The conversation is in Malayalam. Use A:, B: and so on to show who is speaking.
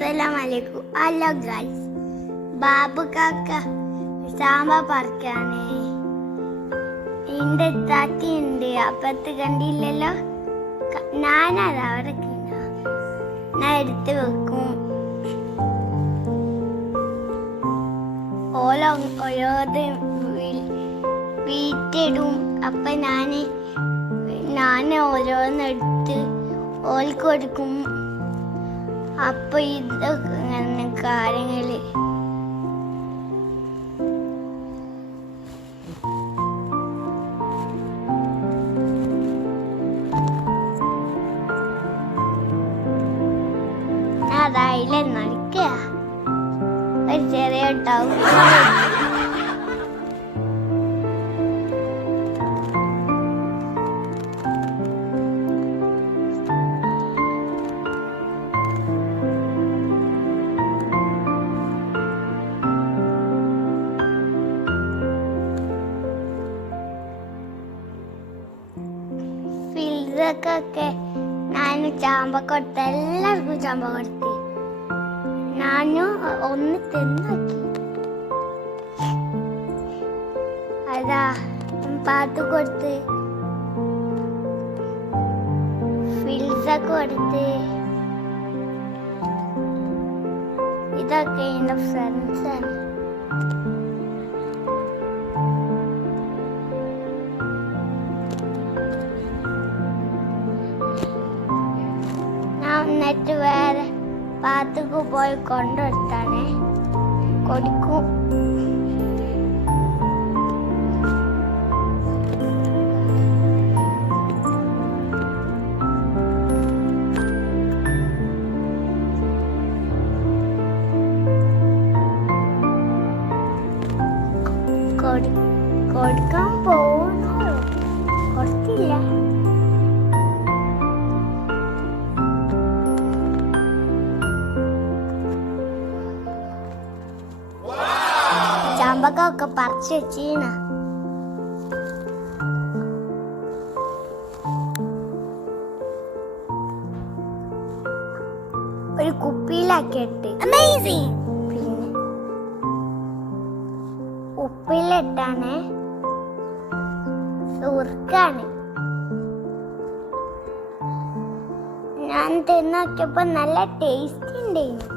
A: അസ്സലാമലൈക്കും. ഹലോ ഗൈസ് ബാബു കാക്ക സാമ്പ പറിക്കാണ്. എന്റെ താത്തി ഉണ്ട് അപ്പത്ത് കണ്ടില്ലല്ലോ ഞാനത് അവിടെ ഞാൻ എടുത്ത് വെക്കും. ഓല ഓരോത് വീട്ടിടും. അപ്പൊ ഞാൻ ഞാൻ ഓരോന്നെടുത്ത് ഓൽക്ക് കൊടുക്കും. അപ്പൊ ഇതൊക്കെ കാര്യങ്ങൾ. അതായില്ലേ നടക്കുക ഒരു ചെറിയ ടൗൺ. ഫിൽസൊക്കെ ഞാൻ ചാമ്പ കൊടുത്ത എല്ലാവർക്കും ചാമ്പ കൊടുത്തി. ഞാനും ഒന്ന് തിന്നാക്കി. അതാ പാത്ത് കൊടുത്ത്. ഫിൽസൊക്കെ കൊടുത്ത്. ഇതൊക്കെ എന്റെ ഫ്രണ്ട്സാണ് എന്നിട്ട് വേറെ പാത്തുക്ക് പോയി കൊണ്ടുവരുത്താണേ. കൊടുക്കും. കൊടു- കൊടുക്കാൻ പോകുന്നുള്ളൂ ചമ്പക്കൊക്കെ പറിച്ചു വെച്ചീന. ഒരു കുപ്പിയിലാക്കിയിട്ട് പിന്നെ ഉപ്പിലിട്ടാണ് സുർക്കാണ് ഞാൻ തിന്നോക്കിയപ്പോ നല്ല ടേസ്റ്റ് ഉണ്ടായിരുന്നു